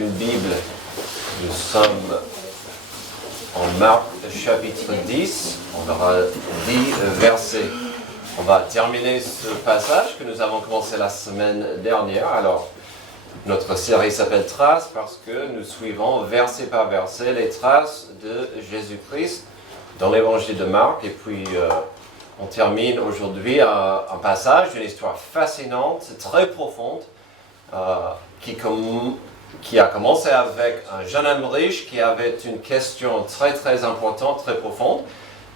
une Bible, nous sommes en Marc chapitre 10, on aura 10 versets. On va terminer ce passage que nous avons commencé la semaine dernière. Alors, notre série s'appelle Traces parce que nous suivons verset par verset les traces de Jésus-Christ dans l'évangile de Marc. Et puis, on termine aujourd'hui un passage d'une histoire fascinante, très profonde, qui a commencé avec un jeune homme riche qui avait une question très très importante, très profonde.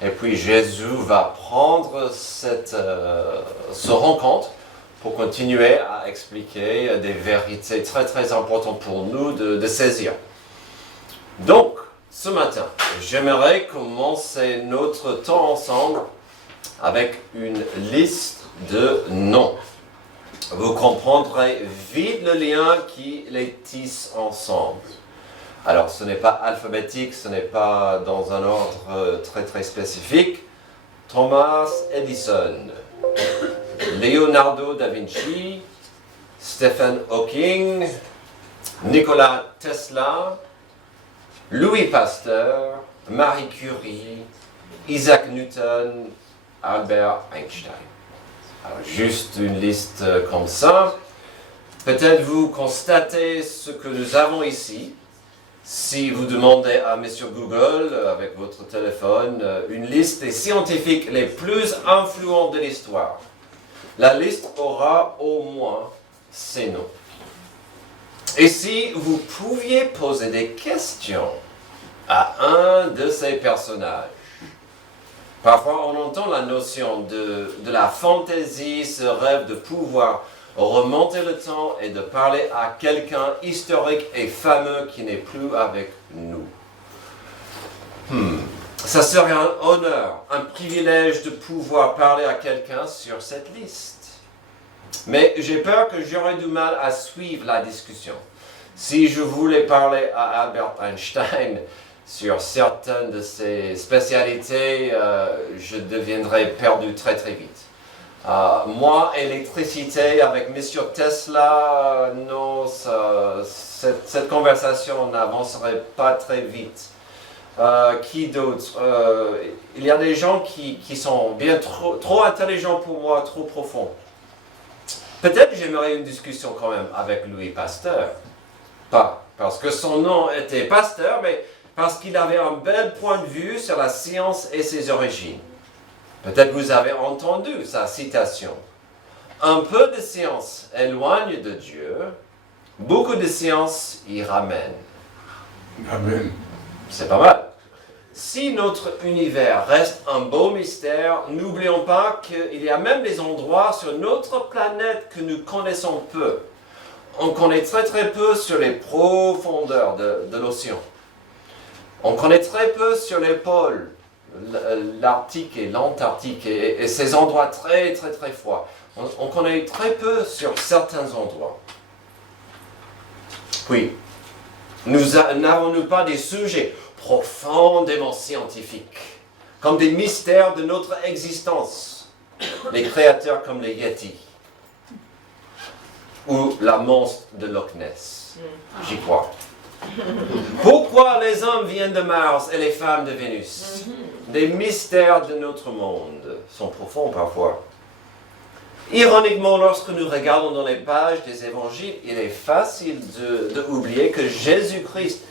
Et puis Jésus va prendre ce rencontre pour continuer à expliquer des vérités très très importantes pour nous de saisir. Donc, ce matin, j'aimerais commencer notre temps ensemble avec une liste de noms. Vous comprendrez vite le lien qui les tisse ensemble. Alors, ce n'est pas alphabétique, ce n'est pas dans un ordre très très spécifique. Thomas Edison, Leonardo da Vinci, Stephen Hawking, Nikola Tesla, Louis Pasteur, Marie Curie, Isaac Newton, Albert Einstein. Alors, juste une liste comme ça. Peut-être vous constatez ce que nous avons ici. Si vous demandez à Monsieur Google, avec votre téléphone, une liste des scientifiques les plus influents de l'histoire, la liste aura au moins ces noms. Et si vous pouviez poser des questions à un de ces personnages, parfois on entend la notion de la fantaisie, ce rêve de pouvoir remonter le temps et de parler à quelqu'un historique et fameux qui n'est plus avec nous. Ça serait un honneur, un privilège de pouvoir parler à quelqu'un sur cette liste. Mais j'ai peur que j'aurais du mal à suivre la discussion. Si je voulais parler à Albert Einstein sur certaines de ses spécialités, je deviendrais perdu très très vite. Moi, électricité avec Monsieur Tesla, non, cette conversation n'avancerait pas très vite. Qui d'autre? Il y a des gens qui sont bien trop intelligents pour moi, trop profonds. Peut-être j'aimerais une discussion quand même avec Louis Pasteur. Pas parce que son nom était Pasteur, mais parce qu'il avait un bel point de vue sur la science et ses origines. Peut-être vous avez entendu sa citation. Un peu de science éloigne de Dieu, beaucoup de science y ramène. Amen. C'est pas mal. Si notre univers reste un beau mystère, n'oublions pas qu'il y a même des endroits sur notre planète que nous connaissons peu. On connaît très très peu sur les profondeurs de l'océan. On connaît très peu sur les pôles. L'Arctique et l'Antarctique et ces endroits très très très froids. On connaît très peu sur certains endroits. Puis, n'avons-nous pas des sujets profondément scientifiques, comme des mystères de notre existence, les créateurs comme les Yétis, ou la monstre de Loch Ness? J'y crois. Pourquoi les hommes viennent de Mars et les femmes de Vénus? Des mystères de notre monde sont profonds parfois. Ironiquement, lorsque nous regardons dans les pages des évangiles, il est facile d'oublier que Jésus-Christ,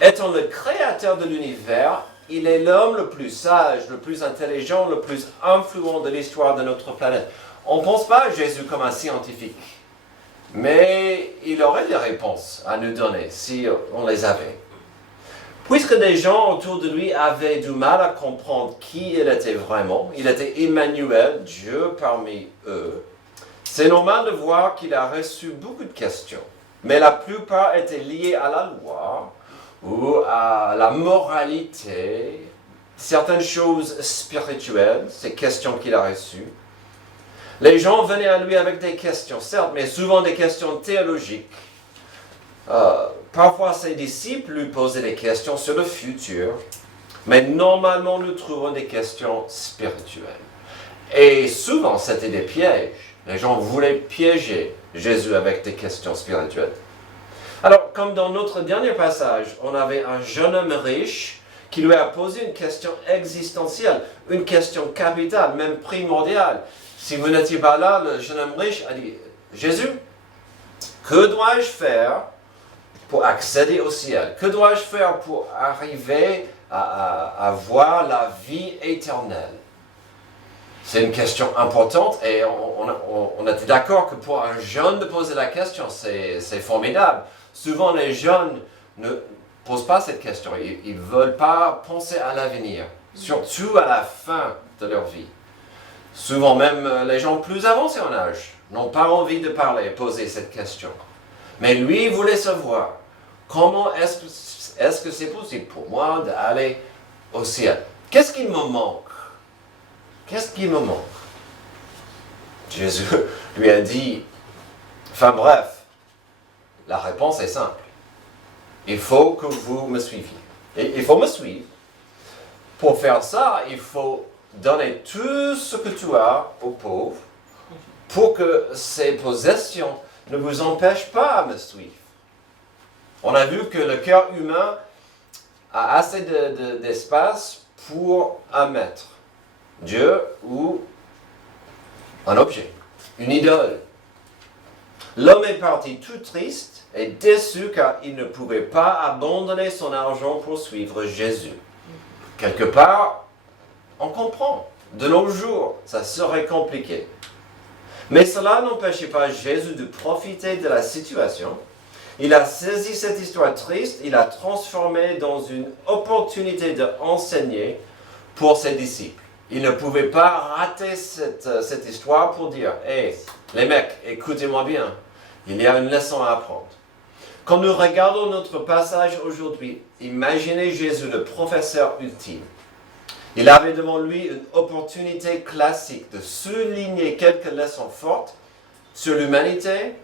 étant le créateur de l'univers, il est l'homme le plus sage, le plus intelligent, le plus influent de l'histoire de notre planète. On ne pense pas à Jésus comme un scientifique. Mais il aurait des réponses à nous donner si on les avait. Puisque des gens autour de lui avaient du mal à comprendre qui il était vraiment, il était Emmanuel, Dieu parmi eux, c'est normal de voir qu'il a reçu beaucoup de questions. Mais la plupart étaient liées à la loi ou à la moralité, certaines choses spirituelles, ces questions qu'il a reçues. Les gens venaient à lui avec des questions, certes, mais souvent des questions théologiques. Parfois, ses disciples lui posaient des questions sur le futur, mais normalement, nous trouvons des questions spirituelles. Et souvent, c'était des pièges. Les gens voulaient piéger Jésus avec des questions spirituelles. Alors, comme dans notre dernier passage, on avait un jeune homme riche qui lui a posé une question existentielle, une question capitale, même primordiale. Si vous n'étiez pas là, le jeune homme riche a dit, Jésus, que dois-je faire pour accéder au ciel? Que dois-je faire pour arriver à voir la vie éternelle? C'est une question importante et on était d'accord que pour un jeune de poser la question, c'est formidable. Souvent, les jeunes ne posent pas cette question. Ils ne veulent pas penser à l'avenir, surtout à la fin de leur vie. Souvent même, les gens plus avancés en âge n'ont pas envie de parler et poser cette question. Mais lui, il voulait savoir, comment est-ce que c'est possible pour moi d'aller au ciel? Qu'est-ce qui me manque? Qu'est-ce qui me manque? Jésus lui a dit, enfin bref, la réponse est simple. Il faut que vous me suiviez. Et il faut me suivre. Pour faire ça, il faut donner tout ce que tu as aux pauvres pour que ces possessions ne vous empêchent pas de me suivre. On a vu que le cœur humain a assez d'espace pour un maître, Dieu ou un objet, une idole. L'homme est parti tout triste et déçu car il ne pouvait pas abandonner son argent pour suivre Jésus. Quelque part, on comprend. De nos jours, ça serait compliqué. Mais cela n'empêchait pas Jésus de profiter de la situation. Il a saisi cette histoire triste, il l'a transformée dans une opportunité d'enseigner pour ses disciples. Il ne pouvait pas rater cette histoire pour dire « Hey, les mecs, écoutez-moi bien, il y a une leçon à apprendre. » Quand nous regardons notre passage aujourd'hui, imaginez Jésus, le professeur ultime. Il avait devant lui une opportunité classique de souligner quelques leçons fortes sur l'humanité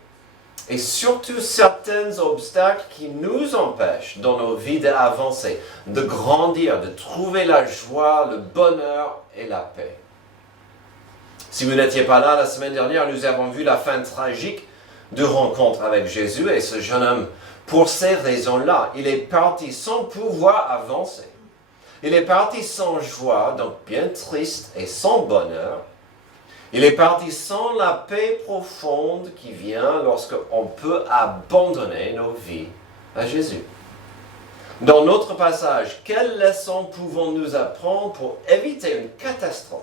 et surtout certains obstacles qui nous empêchent dans nos vies d'avancer, de grandir, de trouver la joie, le bonheur et la paix. Si vous n'étiez pas là la semaine dernière, nous avons vu la fin tragique de rencontre avec Jésus et ce jeune homme. Pour ces raisons-là, il est parti sans pouvoir avancer. Il est parti sans joie, donc bien triste et sans bonheur. Il est parti sans la paix profonde qui vient lorsqu'on peut abandonner nos vies à Jésus. Dans notre passage, quelles leçons pouvons-nous apprendre pour éviter une catastrophe?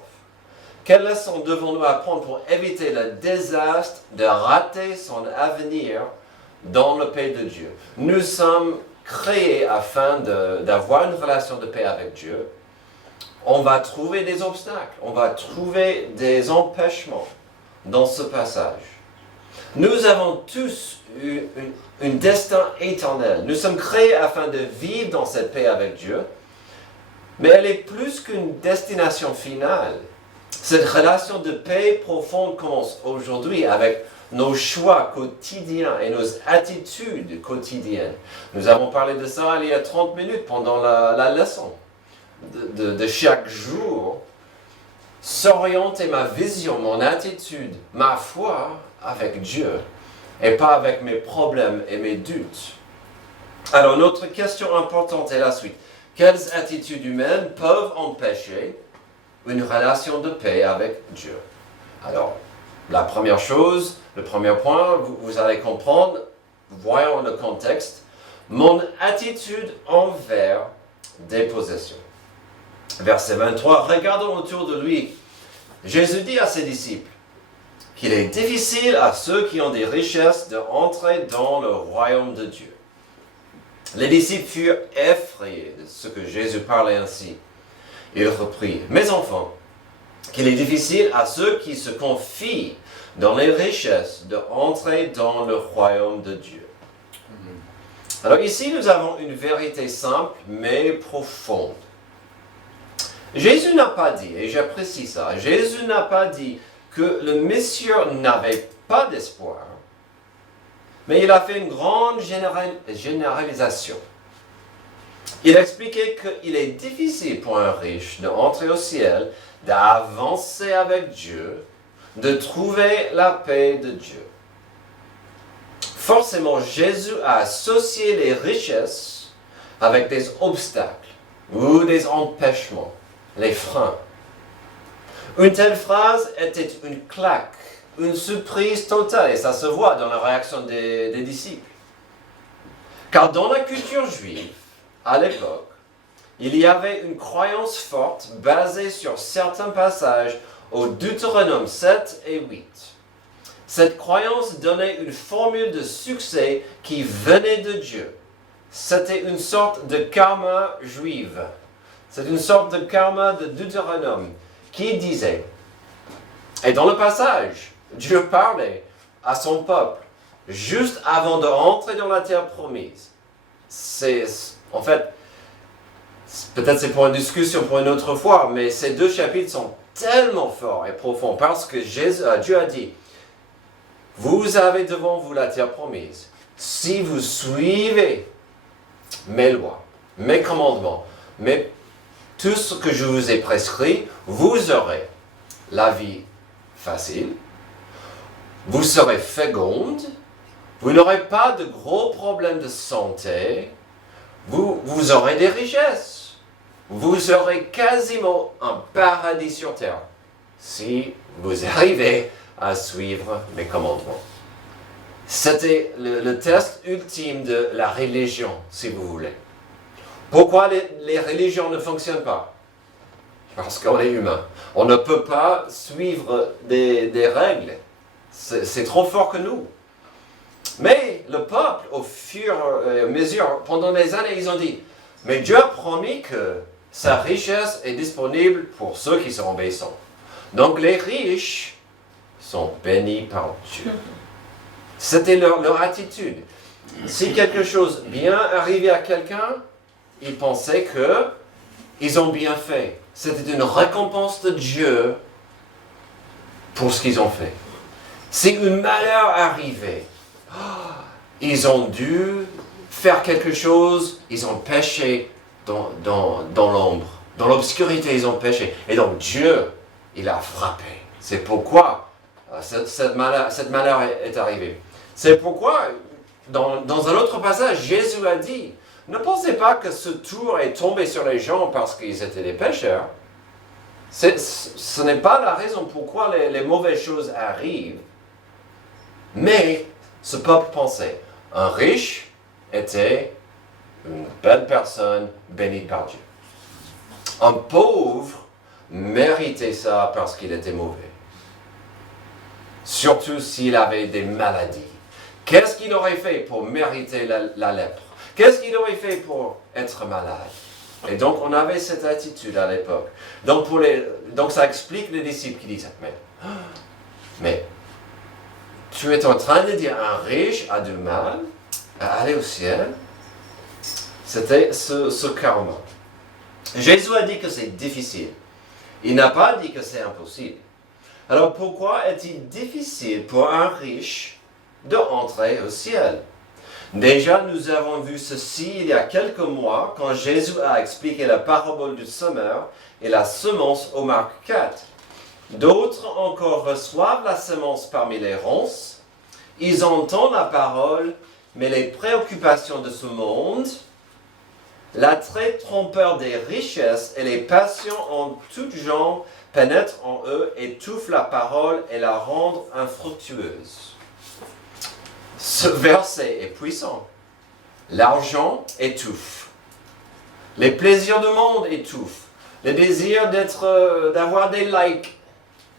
Quelles leçons devons-nous apprendre pour éviter le désastre de rater son avenir dans le pays de Dieu? Nous sommes créés afin d'avoir une relation de paix avec Dieu. On va trouver des obstacles, on va trouver des empêchements dans ce passage. Nous avons tous un destin éternel. Nous sommes créés afin de vivre dans cette paix avec Dieu, mais elle est plus qu'une destination finale. Cette relation de paix profonde commence aujourd'hui avec nos choix quotidiens et nos attitudes quotidiennes. Nous avons parlé de ça il y a 30 minutes pendant la leçon. De chaque jour, s'orienter ma vision, mon attitude, ma foi avec Dieu et pas avec mes problèmes et mes doutes. Alors notre question importante est la suite. Quelles attitudes humaines peuvent empêcher une relation de paix avec Dieu? Alors, la première chose, le premier point, vous allez comprendre, voyons le contexte, mon attitude envers des possessions. Verset 23, regardons autour de lui. Jésus dit à ses disciples qu'il est difficile à ceux qui ont des richesses d'entrer dans le royaume de Dieu. Les disciples furent effrayés de ce que Jésus parlait ainsi. Il reprit, mes enfants, qu'il est difficile à ceux qui se confient dans les richesses d'entrer dans le royaume de Dieu. Alors ici, nous avons une vérité simple mais profonde. Jésus n'a pas dit, et j'apprécie ça, Jésus n'a pas dit que le Messie n'avait pas d'espoir, mais il a fait une grande généralisation. Il a expliqué qu'il est difficile pour un riche d'entrer au ciel, d'avancer avec Dieu, de trouver la paix de Dieu. forcément Jésus a associé les richesses avec des obstacles ou des empêchements, les freins. Une telle phrase était une claque, une surprise totale, et ça se voit dans la réaction des disciples. Car dans la culture juive, à l'époque, il y avait une croyance forte basée sur certains passages au Deutéronome 7 et 8. Cette croyance donnait une formule de succès qui venait de Dieu. C'était une sorte de karma juive. C'est une sorte de karma de Deutéronome qui disait, et dans le passage, Dieu parlait à son peuple juste avant de rentrer dans la terre promise. Peut-être c'est pour une discussion pour une autre fois, mais ces deux chapitres sont tellement forts et profonds parce que Dieu a dit, vous avez devant vous la terre promise. Si vous suivez mes lois, mes commandements, tout ce que je vous ai prescrit, vous aurez la vie facile, vous serez féconde, vous n'aurez pas de gros problèmes de santé, vous aurez des richesses, vous aurez quasiment un paradis sur terre, si vous arrivez à suivre mes commandements. C'était le test ultime de la religion, si vous voulez. Pourquoi les religions ne fonctionnent pas? Parce qu'on est humain. On ne peut pas suivre des règles. C'est trop fort que nous. Mais le peuple, au fur et à mesure, pendant des années, ils ont dit, mais Dieu a promis que sa richesse est disponible pour ceux qui sont obéissants. Donc les riches sont bénis par Dieu. C'était leur attitude. Si quelque chose bien arrivait à quelqu'un, ils pensaient qu'ils ont bien fait. C'était une récompense de Dieu pour ce qu'ils ont fait. Si un malheur arrivait, ils ont dû faire quelque chose, ils ont péché dans l'ombre. Dans l'obscurité, ils ont péché. Et donc Dieu, il a frappé. C'est pourquoi cette malheur est arrivée. C'est pourquoi, dans un autre passage, Jésus a dit, ne pensez pas que ce tour est tombé sur les gens parce qu'ils étaient des pécheurs. Ce n'est pas la raison pourquoi les mauvaises choses arrivent. Mais ce peuple pensait, un riche était une belle personne bénie par Dieu. Un pauvre méritait ça parce qu'il était mauvais. Surtout s'il avait des maladies. Qu'est-ce qu'il aurait fait pour mériter la lèpre? Qu'est-ce qu'il aurait fait pour être malade? Et donc, on avait cette attitude à l'époque. Donc, ça explique les disciples qui disent, mais tu es en train de dire un riche a du mal à aller au ciel? C'était ce karma. Jésus a dit que c'est difficile. Il n'a pas dit que c'est impossible. Alors, pourquoi est-il difficile pour un riche de entrer au ciel? Déjà, nous avons vu ceci il y a quelques mois quand Jésus a expliqué la parabole du semeur et la semence au Marc 4. D'autres encore reçoivent la semence parmi les ronces. Ils entendent la parole, mais les préoccupations de ce monde, l'attrait trompeur des richesses et les passions en tout genre pénètrent en eux, étouffent la parole et la rendent infructueuse. Ce verset est puissant. L'argent étouffe. Les plaisirs du monde étouffent. Le désir d'avoir des likes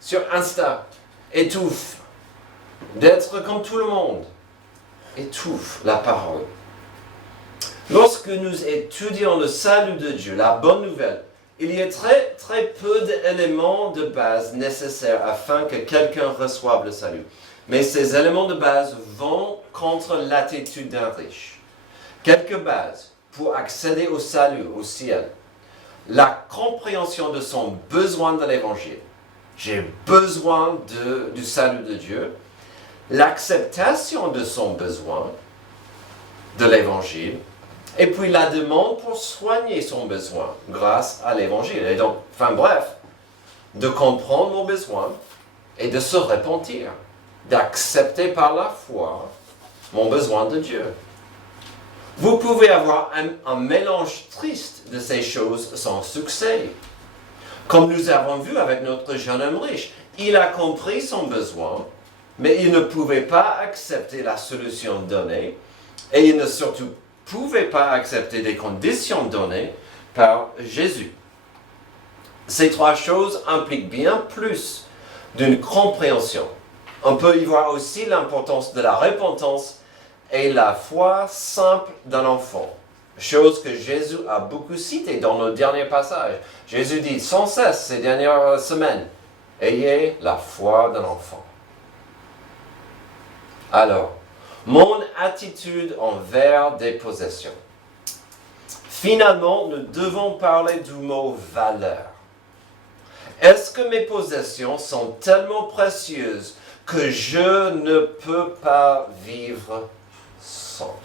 sur Insta étouffe. D'être comme tout le monde étouffe la parole. Lorsque nous étudions le salut de Dieu, la bonne nouvelle, il y a très, très peu d'éléments de base nécessaires afin que quelqu'un reçoive le salut. Mais ces éléments de base vont contre l'attitude d'un riche. Quelques bases pour accéder au salut, au ciel. La compréhension de son besoin de l'évangile. J'ai besoin du salut de Dieu. L'acceptation de son besoin de l'évangile. Et puis la demande pour soigner son besoin grâce à l'évangile. Et donc, de comprendre mon besoin et de se repentir. D'accepter par la foi mon besoin de Dieu. Vous pouvez avoir un mélange triste de ces choses sans succès. Comme nous avons vu avec notre jeune homme riche, il a compris son besoin, mais il ne pouvait pas accepter la solution donnée, et il ne surtout pouvait pas accepter des conditions données par Jésus. Ces trois choses impliquent bien plus d'une compréhension. On peut y voir aussi l'importance de la repentance et la foi simple d'un enfant. Chose que Jésus a beaucoup citée dans nos derniers passages. Jésus dit sans cesse ces dernières semaines, « Ayez la foi d'un enfant ». Alors, mon attitude envers des possessions. Finalement, nous devons parler du mot « valeur ». Est-ce que mes possessions sont tellement précieuses que je ne peux pas vivre sans?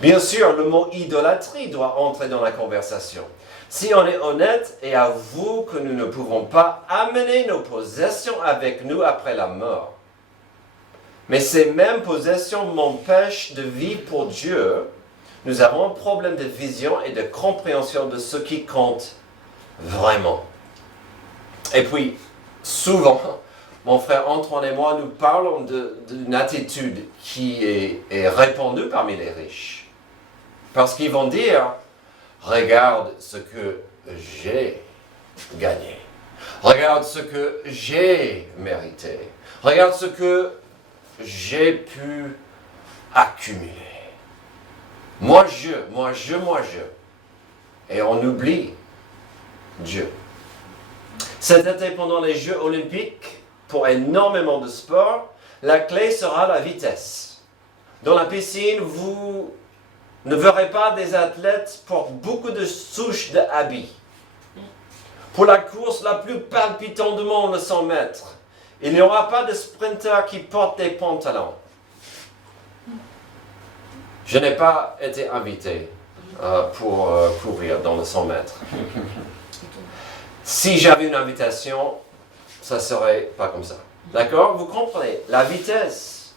Bien sûr, le mot idolâtrie doit entrer dans la conversation. Si on est honnête et avoue que nous ne pouvons pas amener nos possessions avec nous après la mort, mais ces mêmes possessions m'empêchent de vivre pour Dieu, nous avons un problème de vision et de compréhension de ce qui compte vraiment. Et puis, souvent, mon frère Antoine et moi, nous parlons d'une attitude qui est répandue parmi les riches. Parce qu'ils vont dire, regarde ce que j'ai gagné. Regarde ce que j'ai mérité. Regarde ce que j'ai pu accumuler. Moi je. Et on oublie Dieu. Cet été, pendant les Jeux olympiques, pour énormément de sports, la clé sera la vitesse. Dans la piscine, vous ne verrez pas des athlètes portent beaucoup de souches de habits. Pour la course la plus palpitante du monde, le 100 mètres, il n'y aura pas de sprinter qui porte des pantalons. Je n'ai pas été invité pour courir dans le 100 mètres. Si j'avais une invitation, ça ne serait pas comme ça. D'accord? Vous comprenez? La vitesse.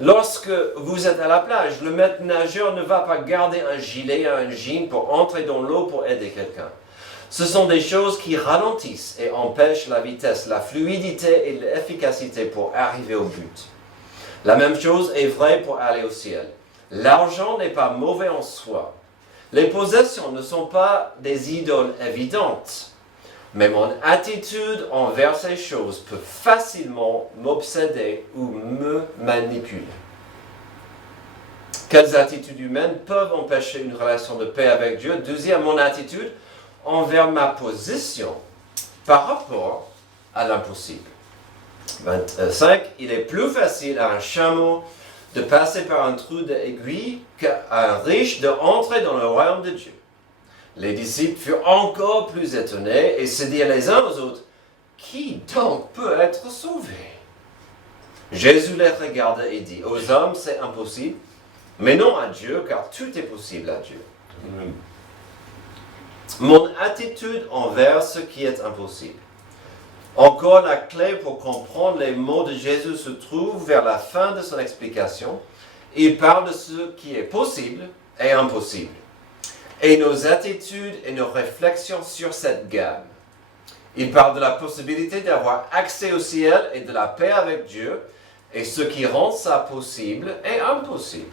Lorsque vous êtes à la plage, le maître nageur ne va pas garder un gilet et un jean pour entrer dans l'eau pour aider quelqu'un. Ce sont des choses qui ralentissent et empêchent la vitesse, la fluidité et l'efficacité pour arriver au but. La même chose est vraie pour aller au ciel. L'argent n'est pas mauvais en soi. Les possessions ne sont pas des idoles évidentes. Mais mon attitude envers ces choses peut facilement m'obséder ou me manipuler. Quelles attitudes humaines peuvent empêcher une relation de paix avec Dieu? Deuxième, mon attitude envers ma position par rapport à l'impossible. 25, il est plus facile à un chameau de passer par un trou d'aiguille qu'à un riche d'entrer dans le royaume de Dieu. Les disciples furent encore plus étonnés et se dirent les uns aux autres, « Qui donc peut être sauvé ?» Jésus les regarda et dit, « Aux hommes c'est impossible, mais non à Dieu, car tout est possible à Dieu. » Mon attitude envers ce qui est impossible. Encore la clé pour comprendre les mots de Jésus se trouve vers la fin de son explication. Il parle de ce qui est possible et impossible. Et nos attitudes et nos réflexions sur cette gamme. Il parle de la possibilité d'avoir accès au ciel et de la paix avec Dieu, et ce qui rend ça possible et impossible.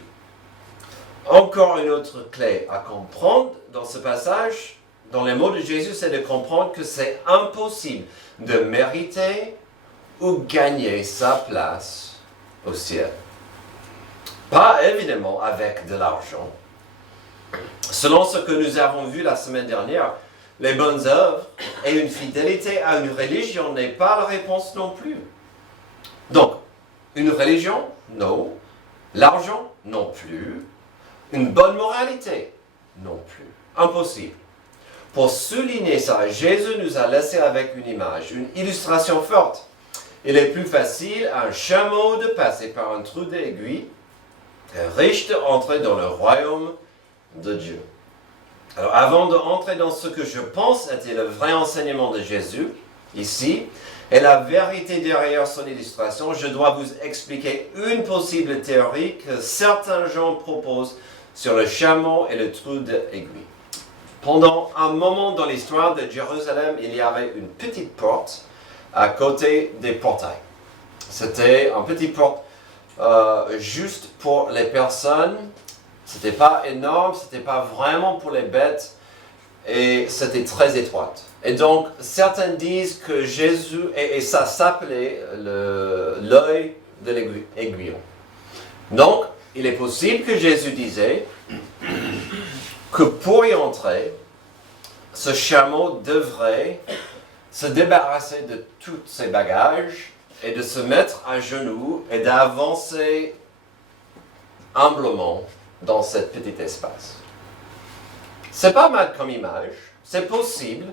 Encore une autre clé à comprendre dans ce passage, dans les mots de Jésus, c'est de comprendre que c'est impossible de mériter ou gagner sa place au ciel. Pas évidemment avec de l'argent. Selon ce que nous avons vu la semaine dernière, les bonnes œuvres et une fidélité à une religion n'est pas la réponse non plus. Donc, une religion? Non. L'argent? Non plus. Une bonne moralité? Non plus. Impossible. Pour souligner ça, Jésus nous a laissé avec une image, une illustration forte. Il est plus facile à un chameau de passer par un trou d'aiguille, un riche d'entrer dans le royaume de Dieu. Alors, avant d'entrer dans ce que je pense était le vrai enseignement de Jésus, ici, Et la vérité derrière son illustration, je dois vous expliquer une possible théorie que certains gens proposent sur le chameau et le trou d'aiguille. Pendant un moment dans l'histoire de Jérusalem, il y avait une petite porte à côté des portails. C'était une petite porte juste pour les personnes. C'était pas énorme, c'était pas vraiment pour les bêtes et c'était très étroite. Et donc, certains disent que Jésus, et ça s'appelait l'œil de l'aiguillon. Donc, il est possible que Jésus disait que pour y entrer, ce chameau devrait se débarrasser de tous ses bagages et de se mettre à genoux et d'avancer humblement dans cet petit espace. C'est pas mal comme image, c'est possible.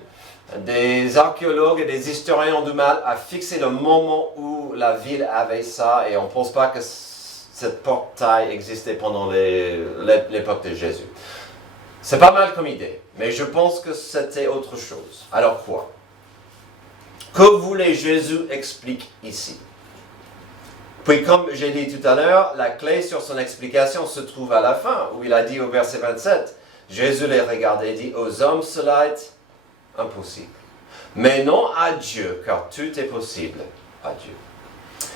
Des archéologues et des historiens ont du mal à fixer le moment où la ville avait ça et on ne pense pas que cette portail existait pendant l'époque de Jésus. C'est pas mal comme idée, mais je pense que c'était autre chose. Alors quoi? Que voulait Jésus expliquer ici? Puis comme j'ai dit tout à l'heure, la clé sur son explication se trouve à la fin, où il a dit au verset 27, Jésus les regardait et dit, aux hommes cela est impossible. Mais non à Dieu, car tout est possible à Dieu.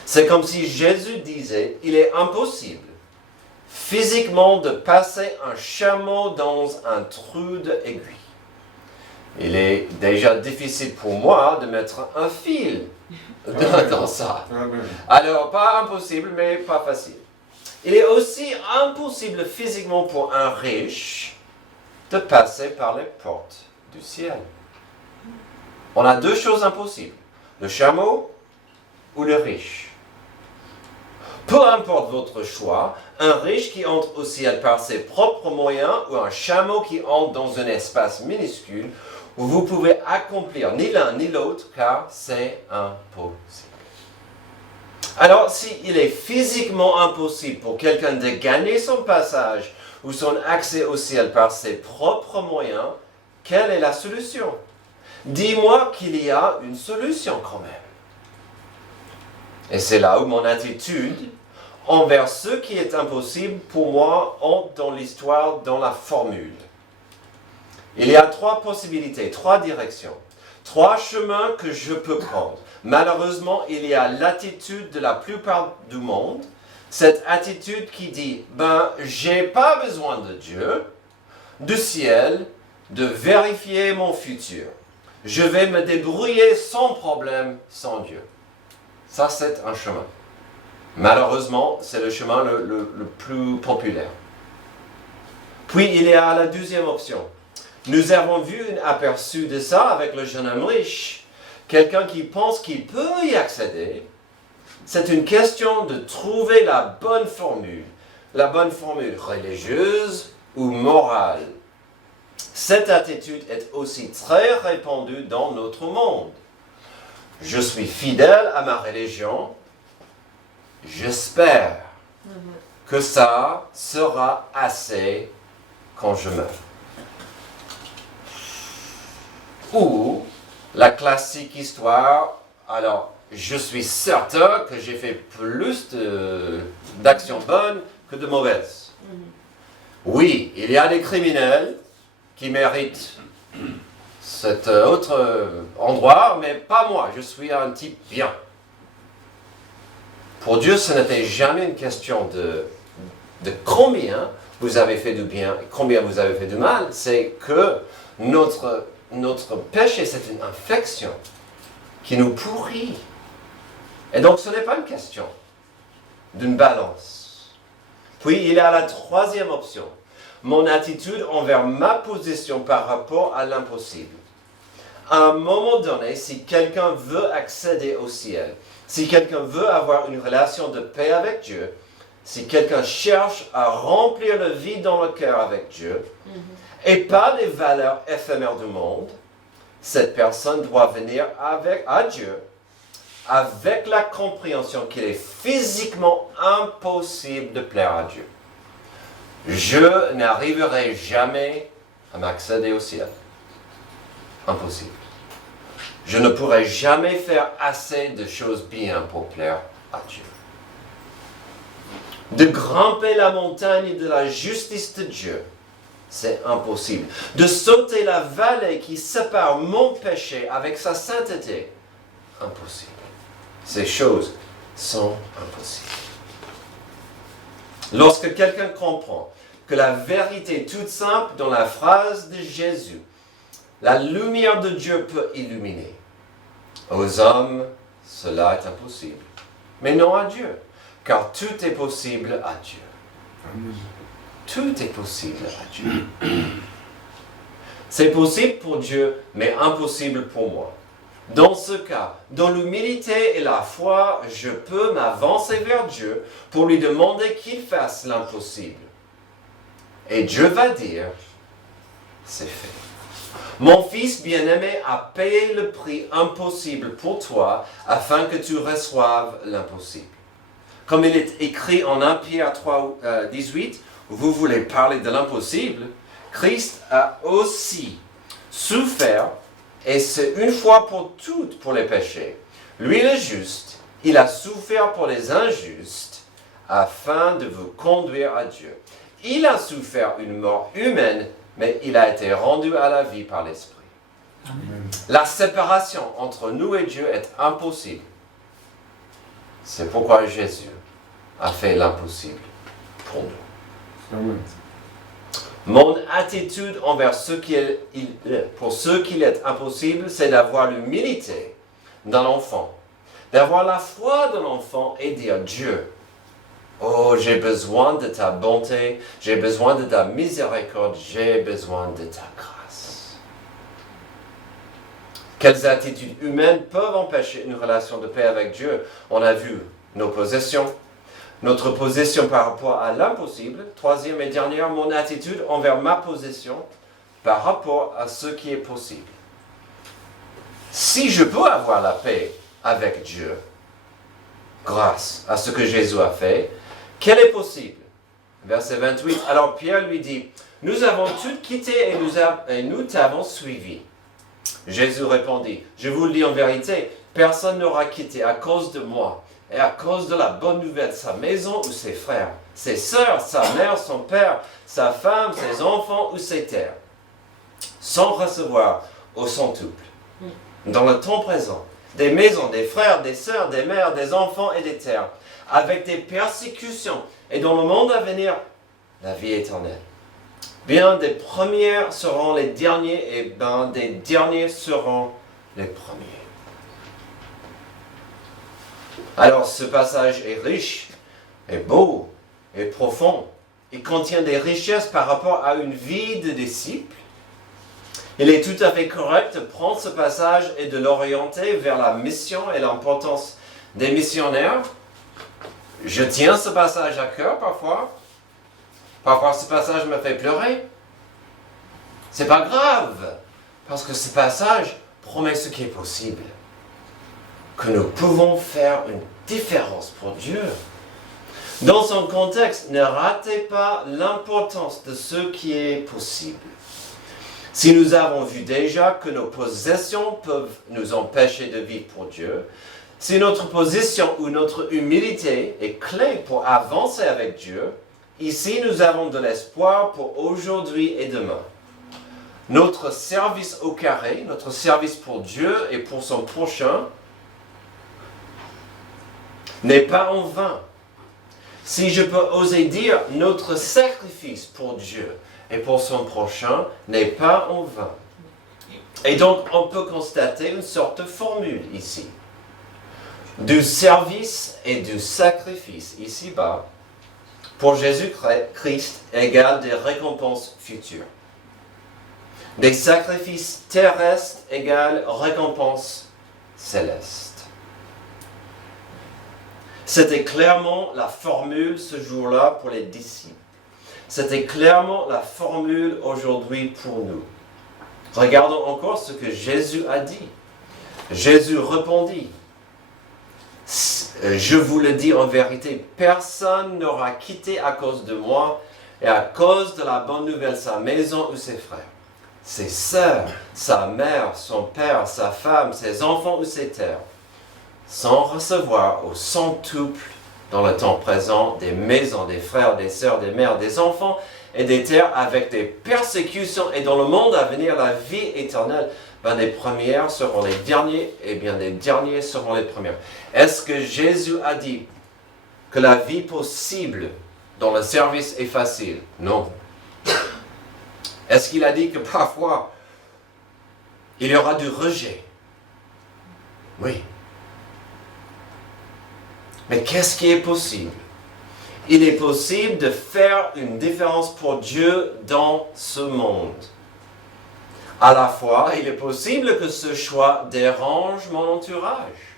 C'est comme si Jésus disait, il est impossible physiquement de passer un chameau dans un trou d'aiguille. Il est déjà difficile pour moi de mettre un fil dans ça. Alors, pas impossible, mais pas facile. Il est aussi impossible physiquement pour un riche de passer par les portes du ciel. On a deux choses impossibles, le chameau ou le riche. Peu importe votre choix, un riche qui entre au ciel par ses propres moyens ou un chameau qui entre dans un espace minuscule où vous pouvez accomplir ni l'un ni l'autre car c'est impossible. Alors, s'il est physiquement impossible pour quelqu'un de gagner son passage ou son accès au ciel par ses propres moyens, quelle est la solution? Dis-moi qu'il y a une solution quand même. Et c'est là où mon attitude envers ce qui est impossible pour moi entre dans l'histoire, dans la formule. Il y a trois possibilités, trois directions, trois chemins que je peux prendre. Malheureusement, il y a l'attitude de la plupart du monde, cette attitude qui dit, j'ai pas besoin de Dieu, du ciel, de vérifier mon futur. Je vais me débrouiller sans problème, sans Dieu. Ça, c'est un chemin. Malheureusement, c'est le chemin le plus populaire. Puis, il y a la deuxième option. Nous avons vu un aperçu de ça avec le jeune homme riche. Quelqu'un qui pense qu'il peut y accéder. C'est une question de trouver la bonne formule religieuse ou morale. Cette attitude est aussi très répandue dans notre monde. Je suis fidèle à ma religion. J'espère que ça sera assez quand je meurs. Ou la classique histoire, alors je suis certain que j'ai fait plus d'actions bonnes que de mauvaises. Oui, il y a des criminels qui méritent cet autre endroit, mais pas moi, je suis un type bien. Pour Dieu, ce n'était jamais une question de combien vous avez fait du bien et combien vous avez fait du mal, c'est que notre péché, c'est une infection qui nous pourrit. Et donc, ce n'est pas une question d'une balance. Puis, il y a la troisième option. Mon attitude envers ma position par rapport à l'impossible. À un moment donné, si quelqu'un veut accéder au ciel, si quelqu'un veut avoir une relation de paix avec Dieu, si quelqu'un cherche à remplir le vide dans le cœur avec Dieu, et pas les valeurs éphémères du monde, cette personne doit venir à Dieu avec la compréhension qu'il est physiquement impossible de plaire à Dieu. Je n'arriverai jamais à m'accéder au ciel. Impossible. Je ne pourrai jamais faire assez de choses bien pour plaire à Dieu. De grimper la montagne de la justice de Dieu, c'est impossible. De sauter la vallée qui sépare mon péché avec sa sainteté, impossible. Ces choses sont impossibles. Lorsque quelqu'un comprend que la vérité toute simple dans la phrase de Jésus, la lumière de Dieu peut illuminer. Aux hommes, cela est impossible. Mais non à Dieu, car tout est possible à Dieu. Amen. Tout est possible à Dieu. C'est possible pour Dieu, mais impossible pour moi. Dans ce cas, dans l'humilité et la foi, je peux m'avancer vers Dieu pour lui demander qu'il fasse l'impossible. Et Dieu va dire, c'est fait. Mon fils bien-aimé a payé le prix impossible pour toi afin que tu reçoives l'impossible. Comme il est écrit en 1 Pierre 3, 18, vous voulez parler de l'impossible, Christ a aussi souffert, et c'est une fois pour toutes pour les péchés. Lui le juste, il a souffert pour les injustes, afin de vous conduire à Dieu. Il a souffert une mort humaine, mais il a été rendu à la vie par l'Esprit. Amen. La séparation entre nous et Dieu est impossible. C'est pourquoi Jésus a fait l'impossible pour nous. Amen. Mon attitude envers ce qui est, pour ce qu'il est impossible, c'est d'avoir l'humilité d'un enfant, d'avoir la foi d'un enfant et dire Dieu, oh, j'ai besoin de ta bonté, j'ai besoin de ta miséricorde, j'ai besoin de ta grâce. Quelles attitudes humaines peuvent empêcher une relation de paix avec Dieu? On a vu nos possessions, notre position par rapport à l'impossible. Troisième et dernière, mon attitude envers ma position par rapport à ce qui est possible. Si je peux avoir la paix avec Dieu, grâce à ce que Jésus a fait, quel est possible? Verset 28, alors Pierre lui dit, nous avons tout quitté et nous t'avons suivi. Jésus répondit, je vous le dis en vérité, personne n'aura quitté à cause de moi et à cause de la bonne nouvelle sa maison ou ses frères, ses sœurs, sa mère, son père, sa femme, ses enfants ou ses terres, sans recevoir au centuple, dans le temps présent, des maisons, des frères, des sœurs, des mères, des enfants et des terres, avec des persécutions, et dans le monde à venir, la vie éternelle. Bien des premiers seront les derniers, et bien des derniers seront les premiers. Alors ce passage est riche, est beau, est profond. Il contient des richesses par rapport à une vie de disciple. Il est tout à fait correct de prendre ce passage et de l'orienter vers la mission et l'importance des missionnaires. Je tiens ce passage à cœur parfois. Parfois ce passage me fait pleurer. C'est pas grave, parce que ce passage promet ce qui est possible. Que nous pouvons faire une différence pour Dieu. Dans son contexte, ne ratez pas l'importance de ce qui est possible. Si nous avons vu déjà que nos possessions peuvent nous empêcher de vivre pour Dieu, si notre position ou notre humilité est clé pour avancer avec Dieu, ici nous avons de l'espoir pour aujourd'hui et demain. Notre service au carré, notre service pour Dieu et pour son prochain, n'est pas en vain. Si je peux oser dire, notre sacrifice pour Dieu et pour son prochain n'est pas en vain. Et donc, on peut constater une sorte de formule ici. Du service et du sacrifice ici-bas, pour Jésus-Christ, égale des récompenses futures. Des sacrifices terrestres égale récompenses célestes. C'était clairement la formule ce jour-là pour les disciples. C'était clairement la formule aujourd'hui pour nous. Regardons encore ce que Jésus a dit. Jésus répondit, je vous le dis en vérité, personne n'aura quitté à cause de moi et à cause de la bonne nouvelle sa maison ou ses frères, ses sœurs, sa mère, son père, sa femme, ses enfants ou ses terres, sans recevoir au centuple dans le temps présent des maisons, des frères, des sœurs, des mères, des enfants et des terres avec des persécutions et dans le monde à venir la vie éternelle, ben les premières seront les derniers et bien les derniers seront les premières. Est-ce que Jésus a dit que la vie possible dans le service est facile? Non. Est-ce qu'il a dit que parfois il y aura du rejet? Oui. Mais qu'est-ce qui est possible? Il est possible de faire une différence pour Dieu dans ce monde. À la fois, il est possible que ce choix dérange mon entourage.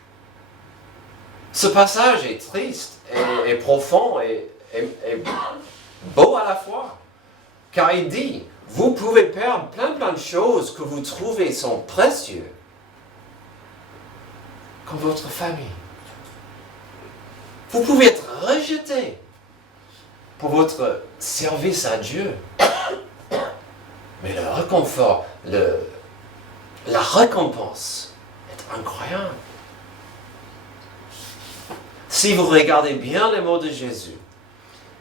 Ce passage est triste et profond et beau à la fois. Car il dit, vous pouvez perdre plein de choses que vous trouvez sont précieuses. Comme votre famille. Vous pouvez être rejeté pour votre service à Dieu. Mais le réconfort, la récompense est incroyable. Si vous regardez bien les mots de Jésus,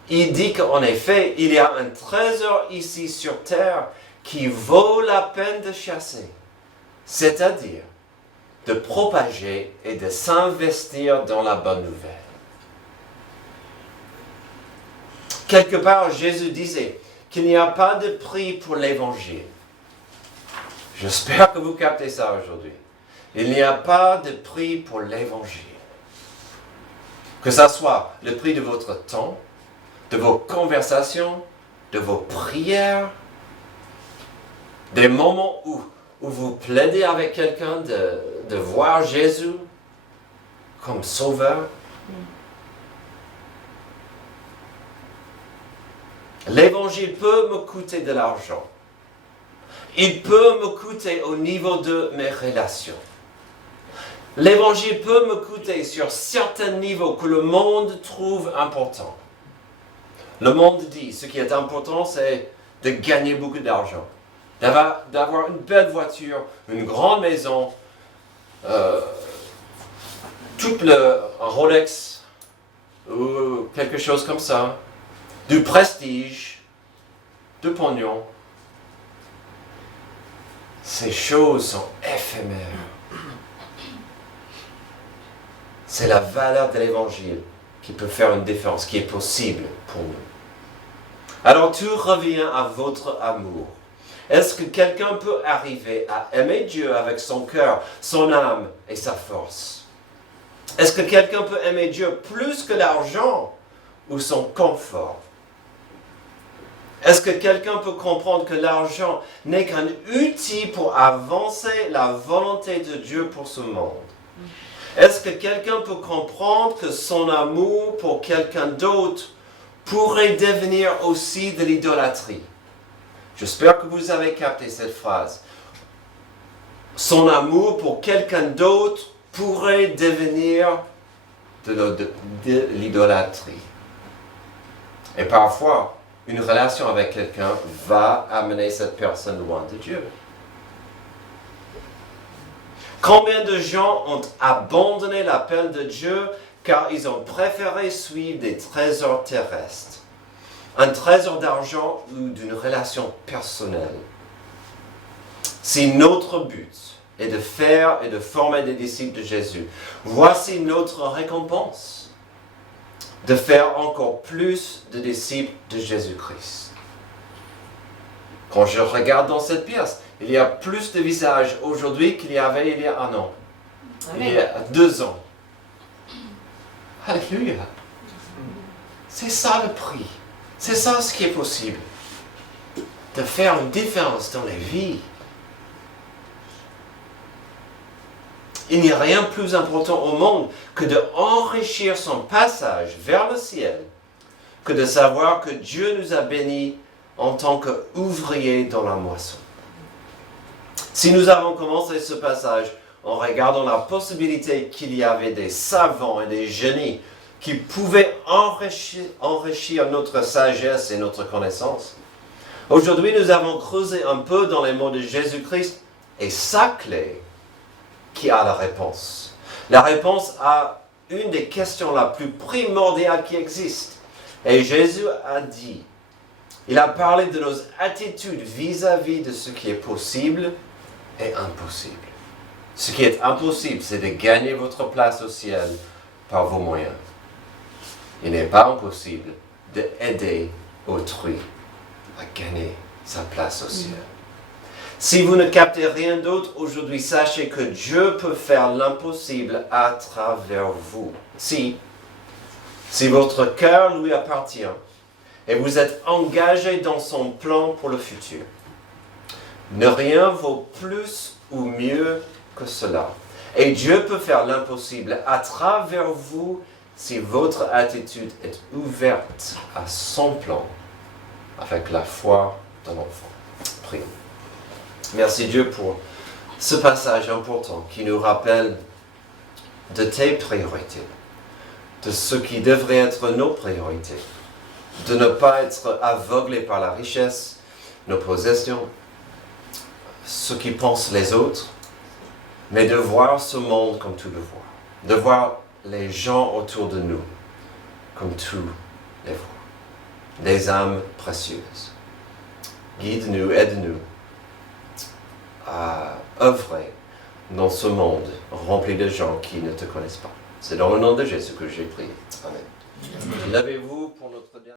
il dit qu'en effet, il y a un trésor ici sur terre qui vaut la peine de chasser. C'est-à-dire de propager et de s'investir dans la bonne nouvelle. Quelque part, Jésus disait qu'il n'y a pas de prix pour l'évangile. J'espère que vous captez ça aujourd'hui. Il n'y a pas de prix pour l'évangile. Que ça soit le prix de votre temps, de vos conversations, de vos prières, des moments où vous plaidez avec quelqu'un de voir Jésus comme sauveur. L'évangile peut me coûter de l'argent. Il peut me coûter au niveau de mes relations. L'évangile peut me coûter sur certains niveaux que le monde trouve importants. Le monde dit, ce qui est important, c'est de gagner beaucoup d'argent. D'avoir une belle voiture, une grande maison, un Rolex, ou quelque chose comme ça. Du prestige, du pognon. Ces choses sont éphémères. C'est la valeur de l'évangile qui peut faire une différence, qui est possible pour nous. Alors tout revient à votre amour. Est-ce que quelqu'un peut arriver à aimer Dieu avec son cœur, son âme et sa force? Est-ce que quelqu'un peut aimer Dieu plus que l'argent ou son confort? Est-ce que quelqu'un peut comprendre que l'argent n'est qu'un outil pour avancer la volonté de Dieu pour ce monde? Est-ce que quelqu'un peut comprendre que son amour pour quelqu'un d'autre pourrait devenir aussi de l'idolâtrie? J'espère que vous avez capté cette phrase. Son amour pour quelqu'un d'autre pourrait devenir de l'idolâtrie. Et parfois, une relation avec quelqu'un va amener cette personne loin de Dieu. Combien de gens ont abandonné l'appel de Dieu car ils ont préféré suivre des trésors terrestres, un trésor d'argent ou d'une relation personnelle? Si notre but est de faire et de former des disciples de Jésus, voici notre récompense. De faire encore plus de disciples de Jésus-Christ. Quand je regarde dans cette pièce, il y a plus de visages aujourd'hui qu'il y avait il y a 1 an. Amen. Il y a 2 ans. Alléluia. C'est ça le prix. C'est ça ce qui est possible. De faire une différence dans les vies. Il n'y a rien de plus important au monde que d'enrichir son passage vers le ciel, que de savoir que Dieu nous a bénis en tant qu'ouvriers dans la moisson. Si nous avons commencé ce passage en regardant la possibilité qu'il y avait des savants et des génies qui pouvaient enrichir notre sagesse et notre connaissance, Aujourd'hui, nous avons creusé un peu dans les mots de Jésus-Christ et sa clé qui a la réponse. La réponse à une des questions la plus primordiales qui existe. Et Jésus a dit, il a parlé de nos attitudes vis-à-vis de ce qui est possible et impossible. Ce qui est impossible, c'est de gagner votre place au ciel par vos moyens. Il n'est pas impossible d'aider autrui à gagner sa place au ciel. Si vous ne captez rien d'autre aujourd'hui, sachez que Dieu peut faire l'impossible à travers vous. Si votre cœur lui appartient et vous êtes engagé dans son plan pour le futur, ne rien vaut plus ou mieux que cela. Et Dieu peut faire l'impossible à travers vous si votre attitude est ouverte à son plan avec la foi d'un enfant. Prions. Merci Dieu pour ce passage important qui nous rappelle de tes priorités, de ce qui devrait être nos priorités, de ne pas être aveuglés par la richesse, nos possessions, ce qui pensent les autres, mais de voir ce monde comme tu le vois, de voir les gens autour de nous comme tu les vois, des âmes précieuses. Guide-nous, aide-nous à œuvrer dans ce monde rempli de gens qui ne te connaissent pas. C'est dans le nom de Jésus que j'ai prié. Amen. Levez-vous.